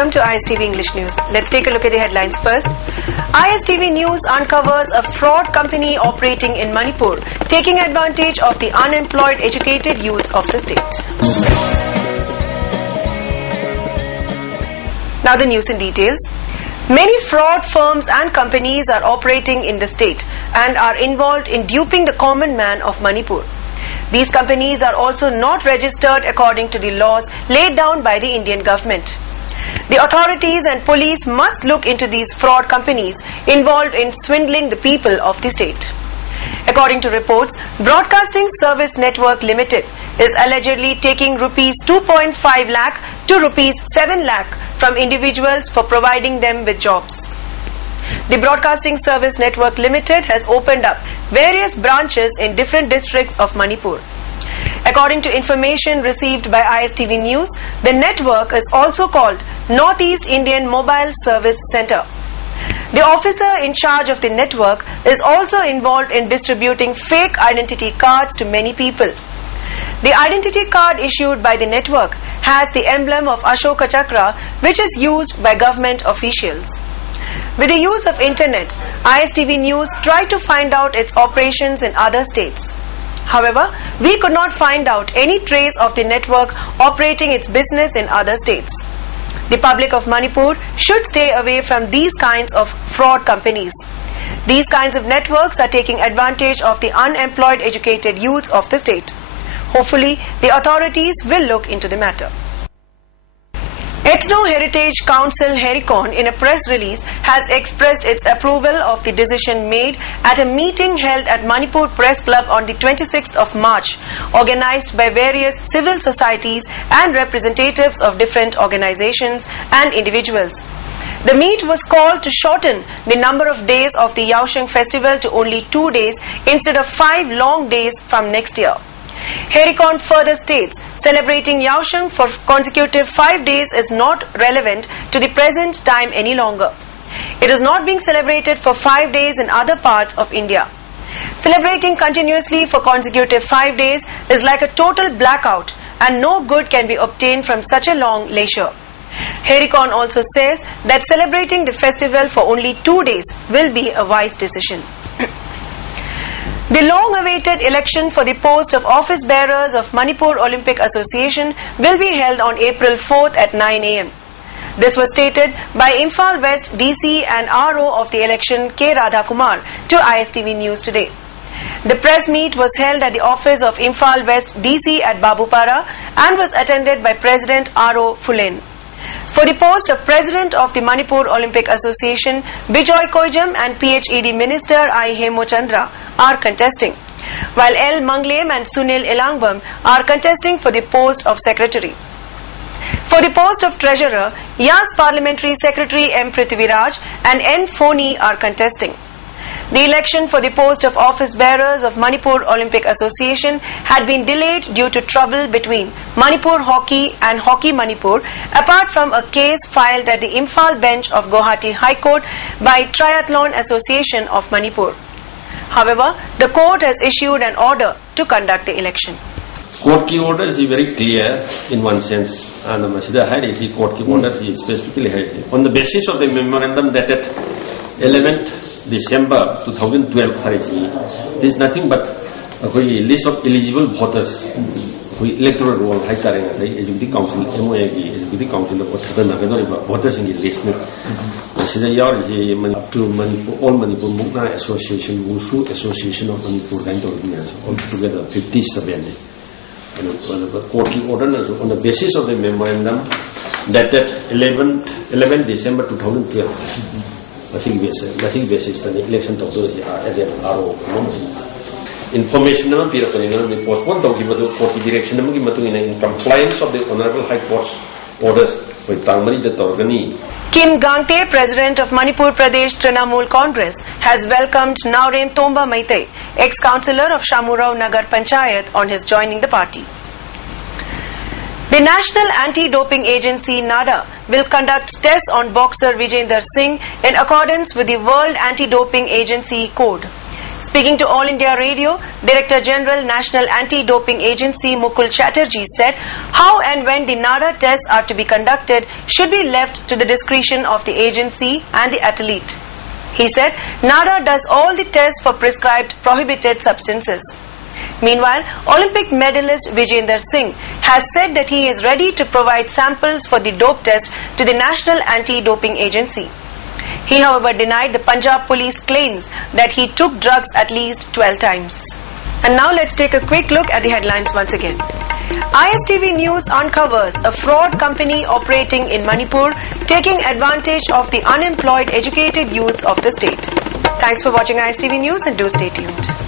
welcome to ISTV English News. Let's take a look at the headlines first. ISTV News uncovers a fraud company operating in Manipur, taking advantage of the unemployed educated youths of the state. Now the news in details. Many fraud firms and companies are operating in the state and are involved in duping the common man of Manipur. These companies are also not registered according to the laws laid down by the Indian government. The authorities and police must look into these fraud companies involved in swindling the people of the state. According to reports, Broadcasting Service Network Limited is allegedly taking rupees 2.5 lakh to rupees 7 lakh from individuals for providing them with jobs. The Broadcasting Service Network Limited has opened up various branches in different districts of Manipur. According to information received by ISTV News, the network is also called Northeast Indian Mobile Service Center. The officer in charge of the network is also involved in distributing fake identity cards to many people. The identity card issued by the network has the emblem of Ashoka Chakra, which is used by government officials. With the use of internet, ISTV News tried to find out its operations in other states. However, we could not find out any trace of the network operating its business in other states. The public of Manipur should stay away from these kinds of fraud companies. These kinds of networks are taking advantage of the unemployed educated youths of the state. Hopefully, the authorities will look into the matter. Ethno Heritage Council Hericon, in a press release, has expressed its approval of the decision made at a meeting held at Manipur Press Club on the 26th of March, organized by various civil societies and representatives of different organizations and individuals. The meet was called to shorten the number of days of the Yaosheng festival to only 2 days instead of 5 long days from next year. Hericon further states, celebrating Yaosheng for consecutive 5 days is not relevant to the present time any longer. It is not being celebrated for 5 days in other parts of India. Celebrating continuously for consecutive 5 days is like a total blackout, and no good can be obtained from such a long leisure. Hericon also says that celebrating the festival for only 2 days will be a wise decision. The long-awaited election for the post of office bearers of Manipur Olympic Association will be held on April 4th at 9 a.m. This was stated by Imphal West DC and RO of the election K. Radhakumar to ISTV News today. The press meet was held at the office of Imphal West DC at Babupara and was attended by President R.O. Fulen. For the post of President of the Manipur Olympic Association, Bijoy Koijam and PHED Minister I. Hemo Chandra are contesting, while L. Manglem and Sunil Elangbam are contesting for the post of Secretary. For the post of Treasurer, Yas Parliamentary Secretary M. Prithviraj and N. Foni are contesting. The election for the post of office bearers of Manipur Olympic Association had been delayed due to trouble between Manipur Hockey and Hockey Manipur, apart from a case filed at the Imphal bench of Guwahati High Court by Triathlon Association of Manipur. However, the court has issued an order to conduct the election. Court key order is very clear in one sense, and the court key order is specifically on the basis of the memorandum dated 11th December 2012. This is nothing but a list of eligible voters. Electoral roll high executive council, MOA executive council of voters in the list. Up to Manipur, all Manipur Mukna Association, Wushu Association of Manipur, altogether 57. Court order on the basis of the memorandum dated 11 December 2012. Nothing basis the election of the information we postponed the direction in compliance of the Honorable High Court's orders with Tamari the Torgani. Kim Gangte, President of Manipur Pradesh Trinamool Congress, has welcomed Naurem Tomba Maitai, ex-councillor of Shamurao Nagar Panchayat, on his joining the party. The National Anti-Doping Agency NADA will conduct tests on boxer Vijender Singh in accordance with the World Anti-Doping Agency Code. Speaking to All India Radio, Director General National Anti-Doping Agency Mukul Chatterjee said how and when the NADA tests are to be conducted should be left to the discretion of the agency and the athlete. He said NADA does all the tests for prescribed prohibited substances. Meanwhile, Olympic medalist Vijender Singh has said that he is ready to provide samples for the dope test to the National Anti-Doping Agency. He, however, denied the Punjab police claims that he took drugs at least 12 times. And now let's take a quick look at the headlines once again. ISTV News uncovers a fraud company operating in Manipur taking advantage of the unemployed educated youths of the state. Thanks for watching ISTV News and do stay tuned.